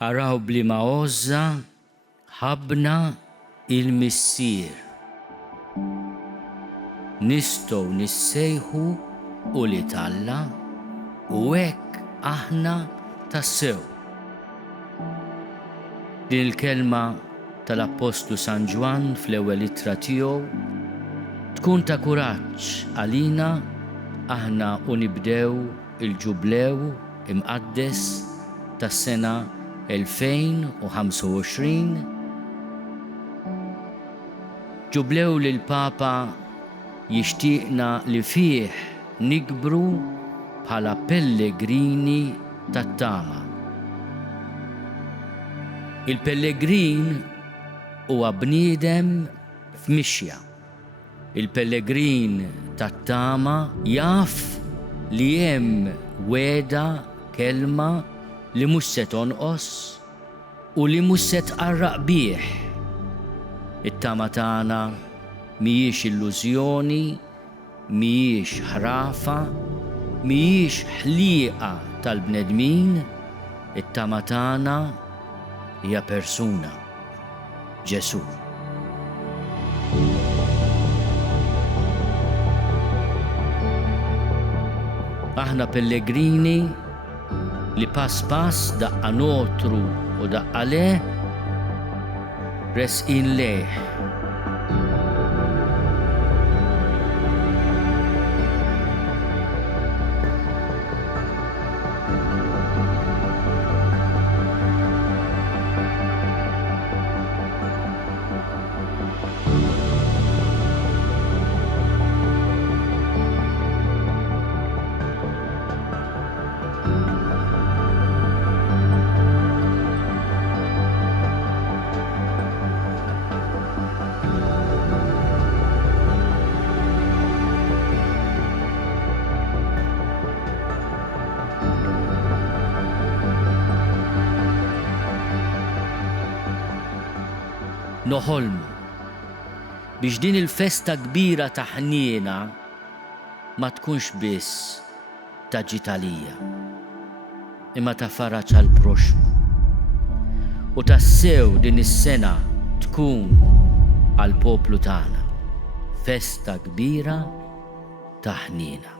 Araw blima għoża ħabna il-missier. Nistgħu nissejħu u li Talla u hekk aħna tassew. Din il-kelma tal-Apostlu San Ġwan fl-ewwel ittra tiegħu tkun ta' kuraġġ għalina aħna u nibdew il-ġublew imqaddes tas-sena 2025. Ġublew li l-Papa jixtieqna li fih nikbru bħala pellegrini tat-tama. Il-pellegrin huwa bniedem f'mixja. Il-pellegrin tat-tama jaf li hemm weda kelma li mhux se tonqos u li mhux se tqarraq bih. It-tama tagħna mhijiex illużjoni, mhijiex ħrafa, mhijiex ħlieqa tal-bnedmin, it-tama tagħna hija persuna, Ġesu. Aħna pellegrini li pass daqqa notru u daqqa le resqin leh. Noħolmu biex din il-festa kbira ta' ħniena ma tkunx biss ta' ġitalija, imma ta' faraġ għal proxmu. U tassew din is-sena tkun għal poplu tagħna festa kbira ta' ħniena.